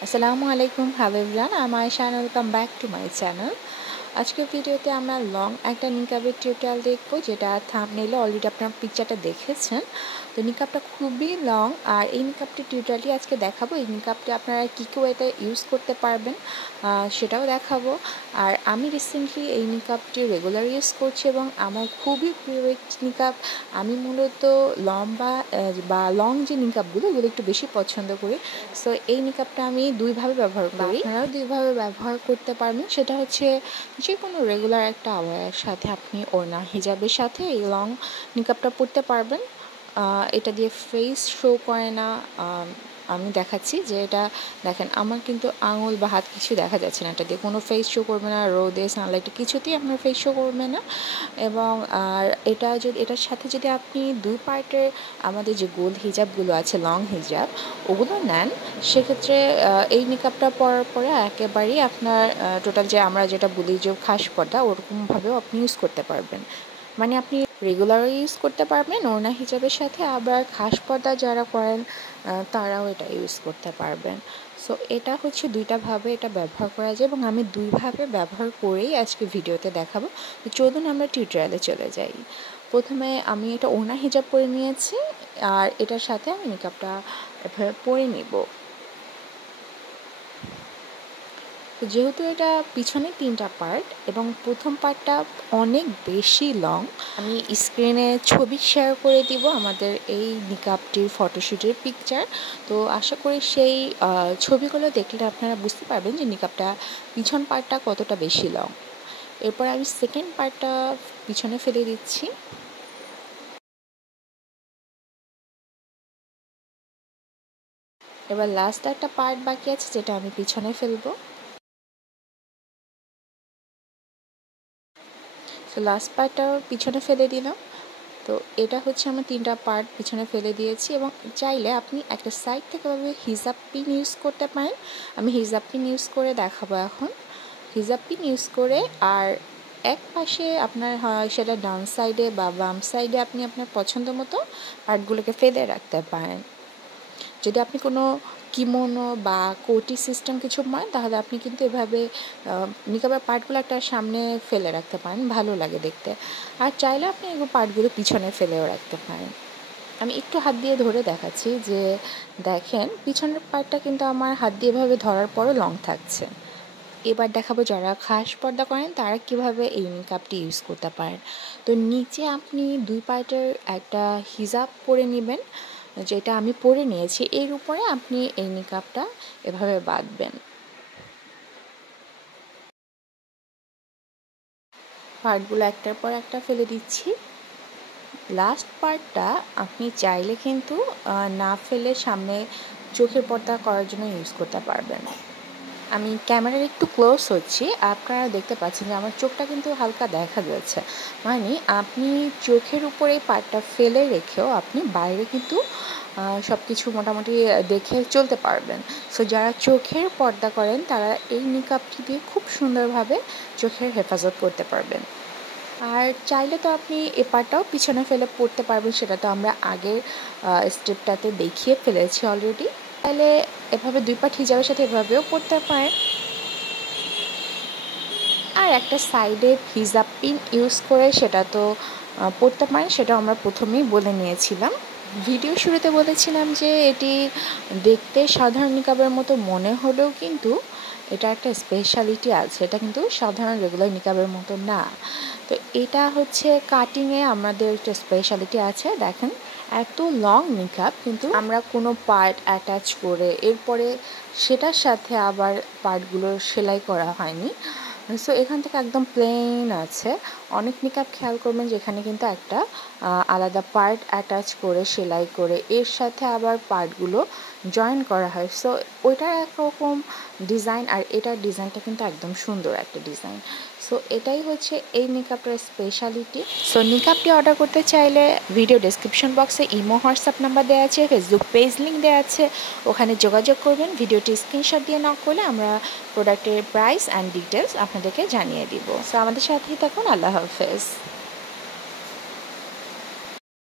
Assalamualaikum, hello everyone. I'm Ayesha and welcome back to my channel. আজকের ভিডিওতে আমরা long একটা নিকাবের টিউটোরিয়াল দেখব, যেটা থাম্বনেইলে অলরেডি আপনারা পিকচারটা দেখেছেন। তো নিকাবটা খুবই লং, আর এই নিকাবটি টিউটোরিয়ালটি আজকে দেখাবো। এই নিকাবটি আপনারা কী কী ওয়েতে ইউজ করতে পারবেন সেটাও দেখাবো। আর আমি রিসেন্টলি এই নিকাবটি রেগুলার ইউজ করছি এবং আমার খুবই প্রিয় একটি নিকাব। আমি মূলত লম্বা বা লং যে নিকাবগুলো এগুলো একটু বেশি পছন্দ করি। সো এই নিকাবটা আমি দুইভাবে ব্যবহার করি, আপনারাও দুইভাবে ব্যবহার করতে পারবেন। সেটা হচ্ছে যে কোনো রেগুলার একটা আওয়ারের সাথে আপনি ওড়না হিজাবের সাথে এই লং নিকাবটা পরতে পারবেন। এটা দিয়ে ফেস শো করে না। আমি দেখাচ্ছি যে এটা দেখেন, আমার কিন্তু আঙুল বা হাত কিছু দেখা যাচ্ছে না। এটা দিয়ে কোনো ফেস শো করবে না, রোদে সানলাইটে কিছুতেই আপনার ফেস শো করবে না। এবং আর এটার সাথে যদি আপনি দুই পার্টের আমাদের যে গোল হিজাবগুলো আছে, লং হিজাব, ওগুলো নেন, সেক্ষেত্রে এই নিকাবটা পরার পরে একেবারেই আপনার টোটাল যে আমরা যেটা বলি যে খাস পর্দা, ওরকমভাবেও আপনি ইউজ করতে পারবেন। মানে আপনি রেগুলারও ইউজ করতে পারবেন ওড়না হিজাবের সাথে, আবার খাস পর্দা যারা করেন তারাও এটা ইউজ করতে পারবেন। সো এটা হচ্ছে দুইটাভাবে এটা ব্যবহার করা যায়, এবং আমি দুইভাবে ব্যবহার করেই আজকে ভিডিওতে দেখাবো। তো চলুন আমরা টিউটোরিয়ালে চলে যাই। প্রথমে আমি এটা ওড়না হিজাব পরে নিয়েছি, আর এটার সাথে আমি নিকাবটা এভাবে পরে নিব। তো যেহেতু এটা পিছনে 3টা পার্ট এবং প্রথম পার্টটা অনেক বেশি লং, আমি স্ক্রিনে ছবি শেয়ার করে দিব আমাদের এই নিকাবটির ফটোশ্যুটের পিকচার। তো আশা করি সেই ছবিগুলো দেখলে আপনারা বুঝতে পারবেন যে নিকাবটা পিছন পার্টটা কতটা বেশি লং। এরপর আমি সেকেন্ড পার্টটা পিছনে ফেলে দিচ্ছি। এবার লাস্ট একটা পার্ট বাকি আছে, যেটা আমি পিছনে ফেলবো। সো লাস্ট পার্টটা পিছনে ফেলে দিলাম। তো এটা হচ্ছে আমার 3টা পার্ট পিছনে ফেলে দিয়েছি, এবং চাইলে আপনি একটা সাইড থেকে ভাবে হিজাব পিন ইউজ করতে পারেন। আমি হিজাব পিন ইউজ করে দেখাবো এখন। হিজাব পিন ইউজ করে আর এক পাশে আপনার সেটা ডান সাইডে বা বাম সাইডে আপনি আপনার পছন্দ মতো পার্টগুলোকে ফেলে রাখতে পারেন। যদি আপনি কোনো কিমোনো বা কোটি সিস্টেম কিছু পান, তাহলে আপনি কিন্তু এভাবে নিকাবের পার্টগুলো একটা সামনে ফেলে রাখতে পারেন, ভালো লাগে দেখতে। আর চাইলে আপনি এগুলো পার্টগুলো পিছনে ফেলেও রাখতে পারেন। আমি একটু হাত দিয়ে ধরে দেখাচ্ছি যে দেখেন, পিছনের পার্টটা কিন্তু আমার হাত দিয়ে এভাবে ধরার পরও লং থাকছে। এবার দেখাবো যারা খাস পর্দা করেন তারা কিভাবে এই নিকাবটি ইউজ করতে পারেন। তো নিচে আপনি দুই পার্টের একটা হিজাব পরে নেবেন, যেটা আমি পরে নিয়েছি। এর উপরে আপনি এই নিকাবটা এভাবে বাঁধবেন। পার্টগুলো একটার পর একটা ফেলে দিচ্ছি। লাস্ট পার্টটা আপনি চাইলে কিন্তু না ফেলে সামনে চোখের পর্দা করার জন্য ইউজ করতে পারবেন। আমি ক্যামেরার একটু ক্লোজ হচ্ছি, আপনারা দেখতে পাচ্ছেন যে আমার চোখটা কিন্তু হালকা দেখা যাচ্ছে। মানে আপনি চোখের উপরে পার্টটা ফেলে রেখেও আপনি বাইরে কিন্তু সব কিছু মোটামুটি দেখে চলতে পারবেন। সো যারা চোখের পর্দা করেন তারা এই নিকাবটি দিয়ে খুব সুন্দরভাবে চোখের হেফাজত করতে পারবেন। আর চাইলে তো আপনি এ পার্টটাও পিছনে ফেলে পড়তে পারবেন, সেটা তো আমরা আগের স্টেপটাতে দেখিয়ে ফেলেছি অলরেডি। তাহলে এভাবে দুই পার্ট হিজাবের সাথে এভাবেও পড়তে পারেন। আর একটা সাইডে হিজাব পিন ইউজ করে সেটা তো পড়তে পারেন, সেটা আমরা প্রথমেই বলে নিয়েছিলাম। ভিডিও শুরুতে বলেছিলাম যে এটি দেখতে সাধারণ নিকাবের মতো মনে হলেও কিন্তু এটা একটা স্পেশালিটি আছে। এটা কিন্তু সাধারণ রেগুলার নিকাবের মতো না। তো এটা হচ্ছে কাটিংয়ে আমাদের একটা স্পেশালিটি আছে। দেখেন, এত লং নিকাব কিন্তু আমরা কোনো পার্ট অ্যাটাচ করে এরপরে সেটার সাথে আবার পার্টগুলো সেলাই করা হয়নি। সো এখান থেকে একদম প্লেন আছে। অনেক নিকাব খেয়াল করবেন যেখানে কিন্তু একটা আলাদা পার্ট অ্যাটাচ করে সেলাই করে এর সাথে আবার পার্টগুলো জয়েন করা হয়। সো ওইটার একরকম ডিজাইন, আর এটার ডিজাইনটা কিন্তু একদম সুন্দর একটা ডিজাইন। সো এটাই হচ্ছে এই নিকাবটার স্পেশালিটি। সো নিকাবটি অর্ডার করতে চাইলে ভিডিও ডেসক্রিপশন বক্সে ইমো হোয়াটসঅ্যাপ নাম্বার দেওয়া আছে, ফেসবুক পেজ লিঙ্ক দেওয়া আছে, ওখানে যোগাযোগ করবেন। ভিডিওটি স্ক্রিনশট দিয়ে নক করলে আমরা প্রোডাক্টের প্রাইস অ্যান্ড ডিটেলস আপনাদেরকে জানিয়ে দিব। সো আমাদের সাথেই থাকুন। আল্লাহ হাফেজ।